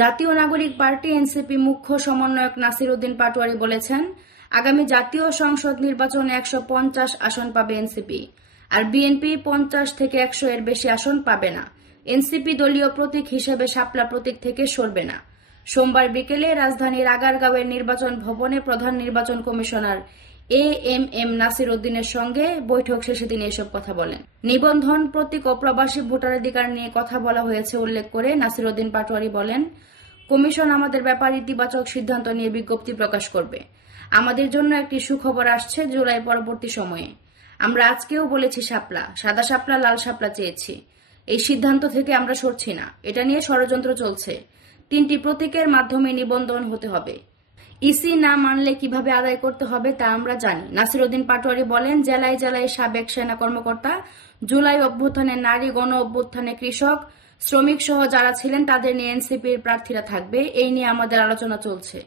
জাতীয় নাগরিক party NCP মুখ্য সমন্বয়ক নাসির উদ্দিন পাটোয়ারি বলেছেন, আগামী জাতীয় সংসদ নির্বাচনে একশো পঞ্চাশ আসন পাবে এনসিপি, আর বিএনপি পঞ্চাশ থেকে একশো এর বেশি আসন পাবে না। এনসিপি দলীয় প্রতীক হিসেবে শাপলা প্রতীক থেকে সরবে না। সোমবার বিকেলে রাজধানীর আগারগাঁওয়ের নির্বাচন ভবনে প্রধান নির্বাচন commissioner A M M Nasir উদ্দিনের সঙ্গে বৈঠক শেষে তিনি এসব কথা বলেন। নিবন্ধন প্রতীক ও প্রবাসী নিয়ে কথা বলা হয়েছে উল্লেখ করে নাসির উদ্দিন পাটোয়ারি বলেন, কমিশন আমাদের ব্যাপারে ইতিবাচক সিদ্ধান্ত নিয়ে বিজ্ঞপ্তি প্রকাশ করবে। আমাদের জন্য একটি সুখবর আসছে জুলাই পরবর্তী সময়ে। আমরা আজকেও বলেছি শাপলা, সাদা শাপলা, লাল শাপলা চেয়েছি। এই সিদ্ধান্ত থেকে আমরা সরছি না। এটা নিয়ে ষড়যন্ত্র চলছে। তিনটি প্রতীকের মাধ্যমে নিবন্ধন হতে হবে। ইসি না মানলে কীভাবে আদায় করতে হবে তা আমরা জানি। নাসিরউদ্দিন পাটোয়ারি বলেন, জেলায় জেলায় সাবেক সেনা কর্মকর্তা, জুলাই অভ্যুত্থানে নারী গণ অভ্যুত্থানে কৃষক শ্রমিক সহ যারা ছিলেন তাদের নিয়ে এনসিপির প্রার্থীরা থাকবে। এই নিয়ে আমাদের আলোচনা চলছে।